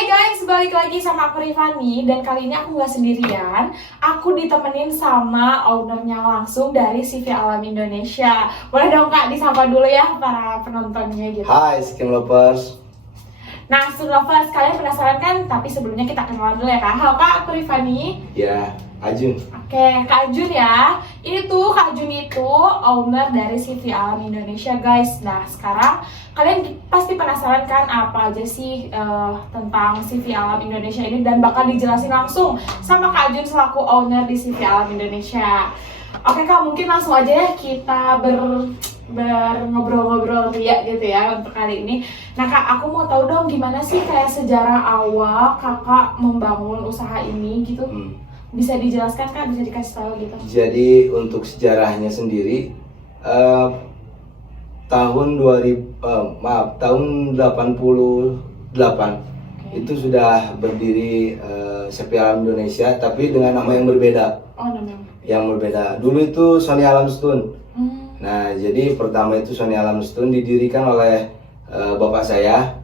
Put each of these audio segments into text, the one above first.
Hai guys, balik lagi sama aku Rifani. Dan kali ini aku nggak sendirian. Aku ditemenin sama ownernya langsung dari CV Alam Indonesia. Boleh dong Kak disapa dulu ya para penontonnya gitu. Hai Skin Lovers. Nah, Skin Lovers, kalian penasaran kan? Tapi sebelumnya kita kenalan dulu ya Kak. Halo Kak, aku Rifani. Ya, Ajun. Oke, Kak Jun ya. Ini tuh Kak Jun itu owner dari CV Alam Indonesia guys. Nah, sekarang kalian pasti penasaran kan apa aja sih tentang CV Alam Indonesia ini, dan bakal dijelasin langsung sama Kak Jun selaku owner di CV Alam Indonesia. Oke Kak, mungkin langsung aja ya kita ngobrol-ngobrol ria gitu ya untuk kali ini. Nah Kak, aku mau tahu dong gimana sih kayak sejarah awal Kakak membangun usaha ini gitu. Bisa dijelaskan Kak, bisa dikasih tahu gitu. Jadi untuk sejarahnya sendiri tahun 88 itu sudah berdiri CV Alam Indonesia, tapi dengan nama yang berbeda. Oh, namanya. Yang berbeda. Dulu itu Sony Alam Stun. Nah, jadi pertama itu Sony Alam Stun didirikan oleh bapak saya.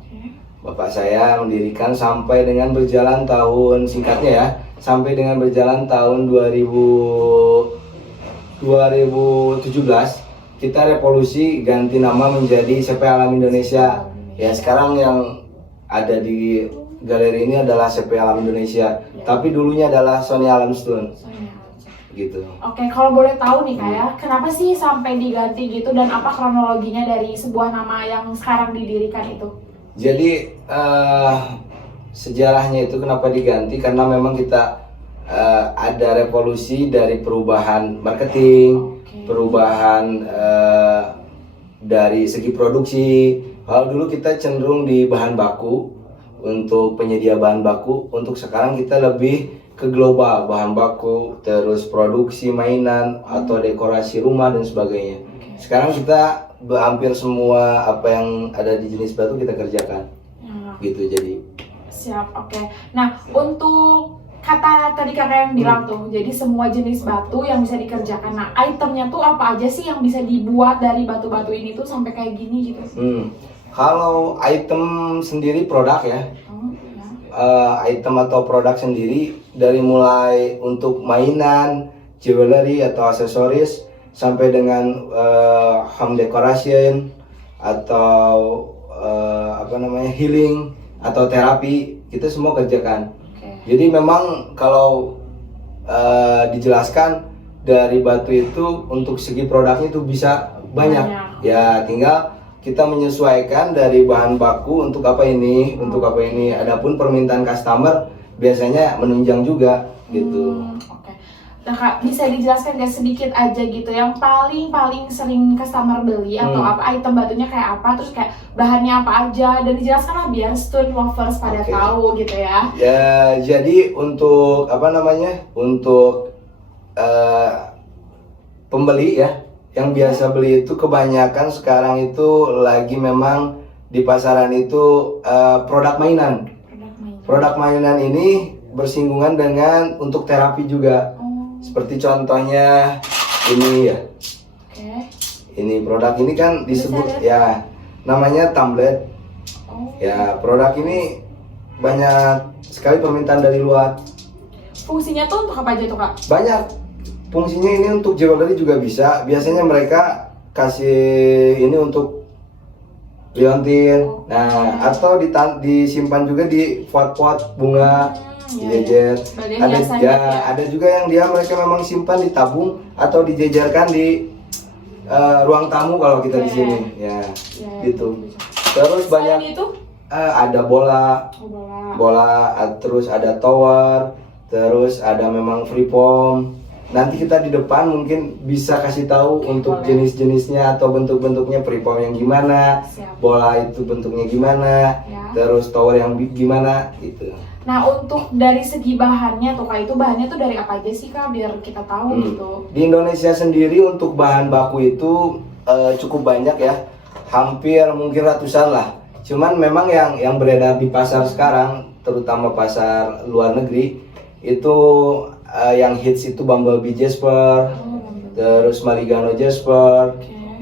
Bapak saya mendirikan sampai dengan berjalan tahun, singkatnya ya, sampai dengan berjalan tahun 2017 kita revolusi ganti nama menjadi CV Alam Indonesia. Ya, sekarang yang ada di galeri ini adalah CV Alam Indonesia, tapi dulunya adalah Sony Alam Stun. Gitu. Oke, kalau boleh tahu nih Kak ya, kenapa sih sampai diganti gitu, dan apa kronologinya dari sebuah nama yang sekarang didirikan itu? Jadi sejarahnya itu kenapa diganti, karena memang kita ada revolusi dari perubahan marketing, perubahan dari segi produksi. Kalau dulu kita cenderung di bahan baku untuk penyedia bahan baku, untuk sekarang kita lebih ke global, bahan baku, terus produksi mainan atau dekorasi rumah dan sebagainya. Sekarang kita hampir semua apa yang ada di jenis batu kita kerjakan. Gitu jadi. Siap, oke. Nah, untuk kata tadi kakak yang bilang tuh, jadi semua jenis batu yang bisa dikerjakan. Nah, itemnya tuh apa aja sih yang bisa dibuat dari batu-batu ini tuh sampai kayak gini gitu? Kalau item sendiri produk ya, item atau produk sendiri dari mulai untuk mainan, jewelry atau aksesoris, sampai dengan home decoration atau healing atau terapi, kita semua kerjakan. Jadi memang kalau dijelaskan dari batu itu untuk segi produknya itu bisa banyak. Ya, tinggal kita menyesuaikan dari bahan baku untuk apa ini, untuk apa ini. Adapun permintaan customer biasanya menunjang juga gitu. Nah Kak, bisa dijelaskan gak sedikit aja gitu yang paling sering customer beli atau apa item batunya kayak apa, terus kayak bahannya apa aja, dan dijelaskan lah biar stone lovers pada tahu gitu ya. Ya, jadi untuk untuk pembeli ya, yang biasa beli itu kebanyakan sekarang itu lagi memang di pasaran itu produk mainan. Produk mainan ini bersinggungan dengan untuk terapi juga. Seperti contohnya ini ya. Ini produk ini kan disebut ya namanya tumbler. Ya, produk ini banyak sekali permintaan dari luar. Fungsinya tuh untuk apa aja tuh Kak? Banyak. Fungsinya ini untuk jewelry juga bisa. Biasanya mereka kasih ini untuk liontin. Nah, atau disimpan juga di pot-pot bunga. Dijejer. Ada juga yang mereka memang simpan di tabung atau dijejerkan di ruang tamu kalau kita di sini ya, gitu. Terus banyak itu ada bola, terus ada tower, terus ada memang free foam. Nanti kita di depan mungkin bisa kasih tahu untuk jenis-jenisnya atau bentuk-bentuknya, free foam yang gimana, bola itu bentuknya gimana, terus tower yang gimana gitu. Nah, untuk dari segi bahannya tuh Kak, itu bahannya tuh dari apa aja sih Kak, biar kita tahu gitu. Di Indonesia sendiri untuk bahan baku itu cukup banyak ya, hampir mungkin ratusan lah. Cuman memang yang beredar di pasar sekarang, terutama pasar luar negeri, itu yang hits itu Bumblebee Jasper, terus Maligano Jasper,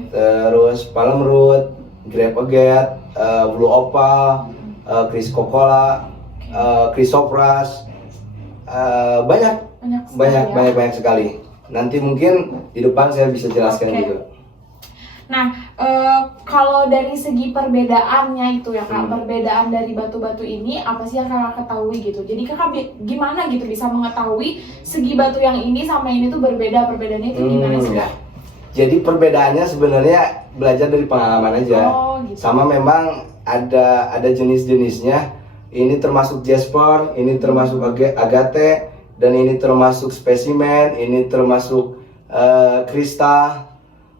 terus Palm Root, Grape Agate, Blue Opal, Crisco Cola, Chrysoprase, banyak banyak sekali. Nanti mungkin di depan saya bisa jelaskan juga. Nah, kalau dari segi perbedaannya itu ya Kak, perbedaan dari batu-batu ini apa sih yang Kakak ketahui gitu? Jadi Kakak gimana gitu bisa mengetahui segi batu yang ini sama ini tuh berbeda, perbedaannya itu gimana sih Kak? Jadi perbedaannya sebenarnya belajar dari pengalaman aja. Gitu. Sama memang ada jenis-jenisnya. Ini termasuk jasper, ini termasuk agate, dan ini termasuk spesimen, ini termasuk kristal.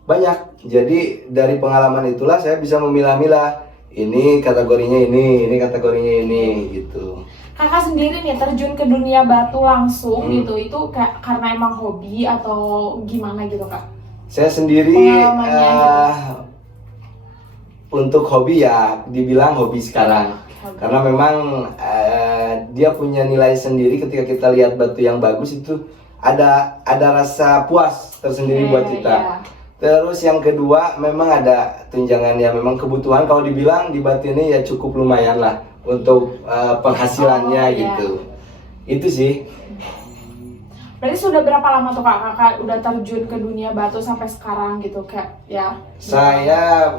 Banyak. Jadi dari pengalaman itulah saya bisa memilah-milah. Ini kategorinya ini kategorinya ini gitu. Kakak sendiri nih terjun ke dunia batu langsung gitu, itu karena emang hobi atau gimana gitu Kak? Saya sendiri untuk hobi ya dibilang hobi sekarang. Karena memang dia punya nilai sendiri ketika kita lihat batu yang bagus itu ada rasa puas tersendiri buat kita. Terus yang kedua memang ada tunjangan ya, memang kebutuhan kalau dibilang di batu ini ya cukup lumayan lah untuk penghasilannya gitu. Itu sih. Berarti sudah berapa lama tuh kakak udah terjun ke dunia batu sampai sekarang gitu kayak ya? Saya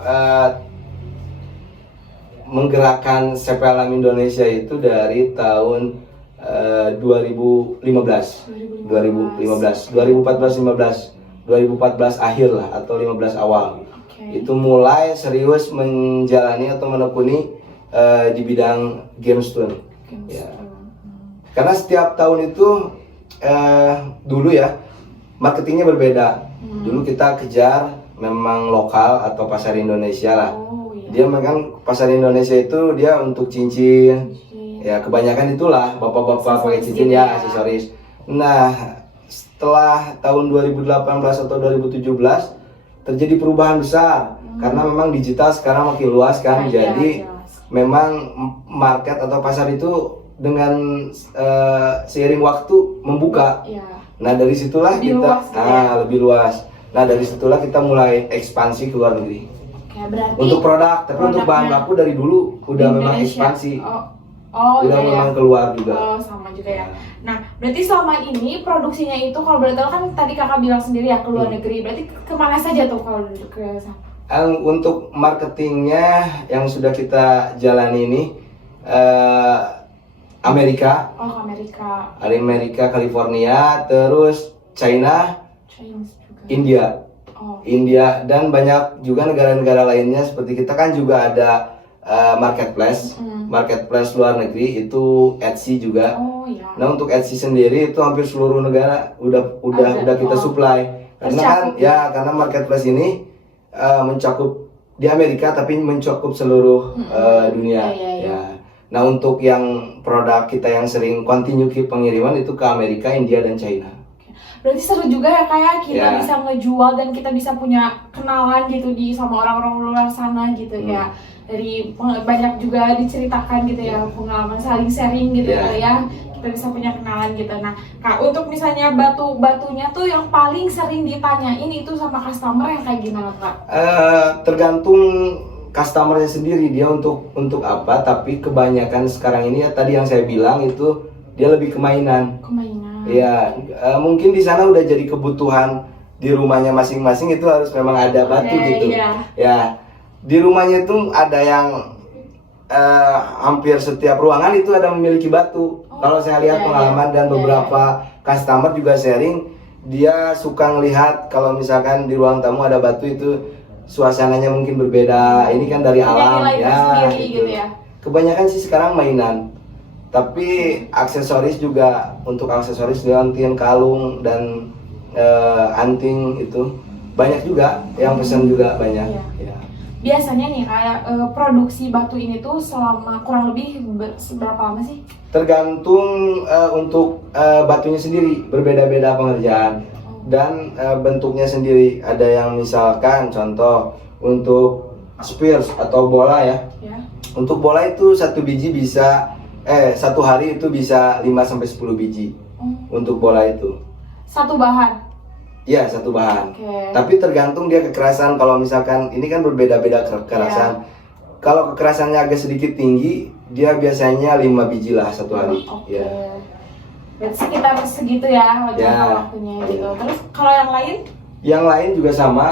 menggerakkan CP Alam Indonesia itu dari tahun 2014 akhir lah atau 15 awal. Itu mulai serius menjalani atau menekuni di bidang GameStone. Ya. Karena setiap tahun itu dulu ya marketingnya berbeda. Dulu kita kejar memang lokal atau pasar Indonesia lah. Dia memang pasar Indonesia itu dia untuk cincin. Ya kebanyakan itulah bapak-bapak pakai cincin ya, aksesoris. Nah, setelah tahun 2018 atau 2017 terjadi perubahan besar karena memang digital sekarang makin luas kan. Jadi memang market atau pasar itu dengan seiring waktu membuka. Nah, dari situlah lebih luas. Nah, dari situlah kita mulai ekspansi ke luar negeri. Untuk produk, tapi untuk bahan baku dari dulu udah memang ekspansi. Memang keluar juga. Sama juga ya. Nah, berarti selama ini produksinya itu kalau boleh tahu kan tadi kakak bilang sendiri ya ke luar negeri. Berarti kemana saja tuh kalau ke sana? Untuk marketingnya yang sudah kita jalani ini Amerika. Amerika, California, terus China juga. India dan banyak juga negara-negara lainnya seperti kita kan juga ada marketplace luar negeri itu Etsy juga. Nah, untuk Etsy sendiri itu hampir seluruh negara udah kita supply karena karena marketplace ini mencakup di Amerika tapi mencakup seluruh dunia. Nah, untuk yang produk kita yang sering continue pengiriman itu ke Amerika, India dan China. Berarti seru juga ya kayak kita bisa ngejual dan kita bisa punya kenalan gitu sama orang-orang luar sana gitu ya. Dari banyak juga diceritakan gitu ya, pengalaman saling sharing gitu ya, kita bisa punya kenalan gitu. Nah Kak, untuk misalnya batunya tuh yang paling sering ditanyain itu sama customer yang kayak gimana Kak? Tergantung customernya sendiri dia untuk apa, tapi kebanyakan sekarang ini ya tadi yang saya bilang itu dia lebih ke mainan. Ya, mungkin di sana udah jadi kebutuhan di rumahnya masing-masing itu harus memang ada batu gitu. Ya. Di rumahnya itu ada yang hampir setiap ruangan itu ada memiliki batu. Kalau saya lihat pengalaman dan beberapa customer juga sharing, dia suka ngelihat kalau misalkan di ruang tamu ada batu itu suasananya mungkin berbeda. Ini kan dari alam ya. Gitu. Kebanyakan sih sekarang mainan. Tapi aksesoris juga, untuk aksesoris leontin, kalung dan anting itu banyak juga yang pesan juga banyak. Biasanya nih kayak produksi batu ini tuh selama kurang lebih berapa lama sih? Tergantung untuk batunya sendiri, berbeda-beda pengerjaan dan bentuknya sendiri. Ada yang misalkan contoh untuk spears atau bola ya. Untuk bola itu satu biji bisa satu hari itu bisa 5-10 biji untuk bola itu. Satu bahan? Iya, satu bahan. Tapi tergantung dia kekerasan. Kalau misalkan ini kan berbeda-beda kekerasan. kalau kekerasannya agak sedikit tinggi, dia biasanya 5 biji lah satu hari. Oke. Ya. Berarti sekitar segitu ya jangka Ya. waktunya gitu. Terus kalau yang lain? Yang lain juga sama,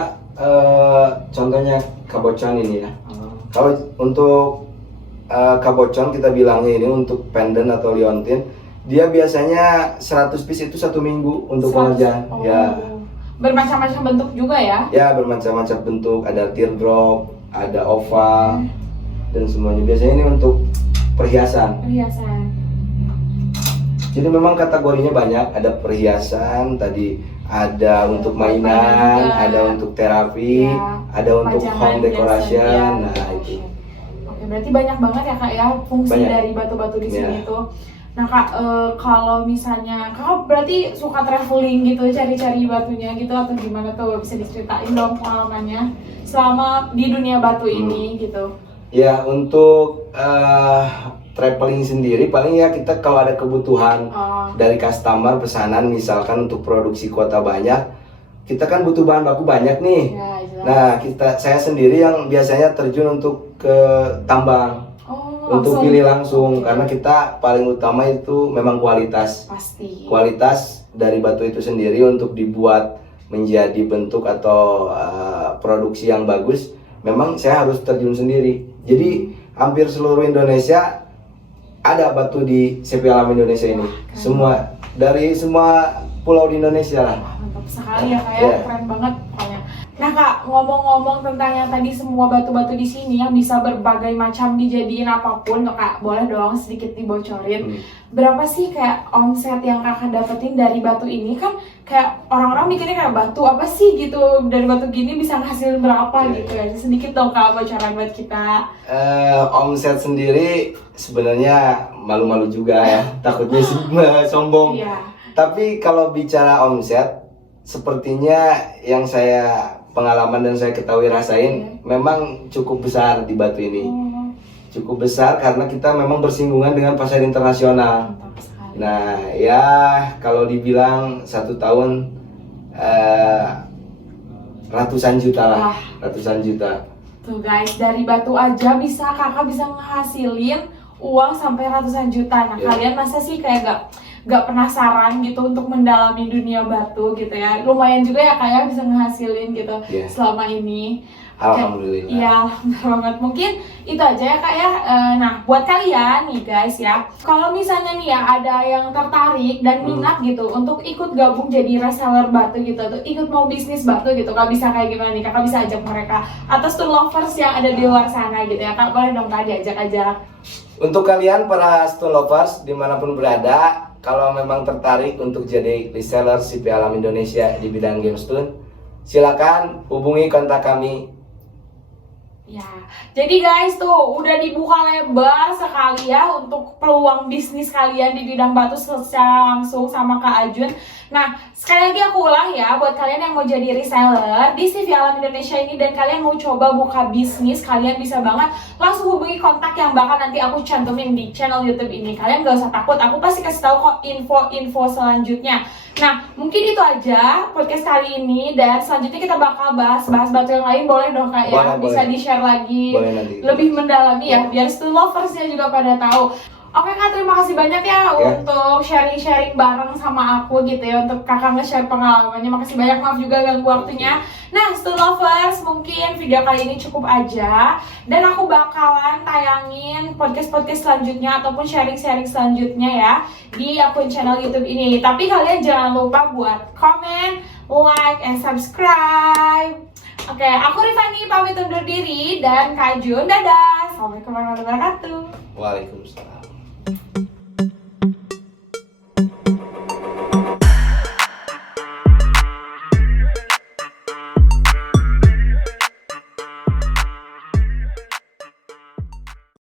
contohnya kabocon ini ya. Kalau untuk kabocon kita bilangnya ini untuk pendant atau liontin, dia biasanya 100 piece itu 1 minggu untuk pengerjaan. Oh. Ya. Bermacam-macam bentuk juga ya? Ya, bermacam-macam bentuk, ada teardrop, ada oval, dan semuanya. Biasanya ini untuk perhiasan. Perhiasan. Jadi memang kategorinya banyak, ada perhiasan, tadi ada untuk mainan, juga. ada untuk terapi, Ya, ada untuk pajangan home decoration. biasa, Nah, ya. itu. Oke, berarti banyak banget ya Kak ya fungsi Banyak. dari batu-batu di sini Ya. tuh. Nah Kak, kalau misalnya Kakak berarti suka traveling gitu, cari-cari batunya gitu atau gimana tuh? Bisa diceritain dong pengalamannya selama di dunia batu ini gitu. Ya, untuk traveling sendiri paling ya kita kalau ada kebutuhan Oh, dari customer pesanan, misalkan untuk produksi kuota banyak, kita kan butuh bahan baku banyak nih. ya jelas. Nah, saya sendiri yang biasanya terjun untuk ke tambang, Oh, untuk langsung. pilih langsung, karena kita paling utama itu memang kualitas. Pasti. Kualitas dari batu itu sendiri untuk dibuat menjadi bentuk atau produksi yang bagus, memang saya harus terjun sendiri. Jadi hampir seluruh Indonesia ada batu di CP Alam Indonesia ini. Wah, keren. Dari semua pulau di Indonesia lah. Wah, mantap sekali ya Kak ya, Ya. keren banget pokoknya. Nah Kak, ngomong-ngomong tentang yang tadi semua batu-batu di sini yang bisa berbagai macam dijadiin apapun, Kak, boleh dong sedikit dibocorin. Berapa sih kayak omset yang Kakak dapetin dari batu ini? Kan kayak orang-orang mikirnya kayak batu apa sih gitu, dari batu gini bisa ngasilin berapa Ya. gitu ya. Sedikit dong Kak bocoran buat kita. Omset sendiri sebenarnya malu-malu juga ya, takutnya sombong. Iya. Tapi kalau bicara omset, sepertinya yang saya pengalaman dan saya ketahui rasain memang cukup besar di batu ini. Oh, Cukup besar karena kita memang bersinggungan dengan pasar internasional. mantap sekali. Nah, ya kalau dibilang 1 tahun ratusan juta lah, Wah. ratusan juta. Tuh guys, dari batu aja Kakak bisa ngehasilin uang sampai ratusan juta. Nah, Ya. kalian masa sih kayak gak penasaran gitu untuk mendalami dunia batu gitu ya? Lumayan juga ya kayak bisa ngehasilin gitu Ya. selama ini. Alhamdulillah. Iya, alhamdulillah banget. Mungkin itu aja ya Kak ya. Nah, buat kalian nih guys ya, kalau misalnya nih ya ada yang tertarik dan minat gitu untuk ikut gabung jadi reseller batu gitu, atau ikut mau bisnis batu gitu, Kak bisa kayak gimana nih? Kakak bisa ajak mereka atau stone lovers yang ada di luar sana gitu ya, Kak boleh dong Kak diajak-ajak. Untuk kalian para stone lovers dimanapun berada, kalau memang tertarik untuk jadi reseller CP Alam Indonesia di bidang gemstone, silakan hubungi kontak kami. Ya, jadi guys tuh udah dibuka lebar sekali ya untuk peluang bisnis kalian di bidang batu secara langsung sama Kak Ajun. Nah, sekali lagi aku ulang ya buat kalian yang mau jadi reseller di CV Alam Indonesia ini dan kalian mau coba buka bisnis, kalian bisa banget langsung hubungi kontak yang bakal nanti aku cantumin di channel YouTube ini. Kalian gak usah takut, aku pasti kasih tahu kok info-info selanjutnya. Nah, mungkin itu aja podcast kali ini dan selanjutnya kita bakal bahas batu yang lain, boleh dong Kak ya? Boleh, Bisa boleh. di-share lagi Boleh nanti. lebih mendalami ya, biar stone loversnya juga pada tahu. Oke Kak, terima kasih banyak ya untuk sharing-sharing bareng sama aku gitu ya, untuk Kakak nge-share pengalamannya. Makasih banyak, maaf juga ganggu waktunya. Nah, stone lovers, mungkin video kali ini cukup aja dan aku bakalan tayangin podcast-podcast selanjutnya ataupun sharing-sharing selanjutnya ya di akun channel YouTube ini. Tapi kalian jangan lupa buat komen, like, and subscribe. Oke, aku Rifani pamit undur diri dan Kak Jun, dadah. Assalamualaikum warahmatullahi wabarakatuh. Waalaikumsalam.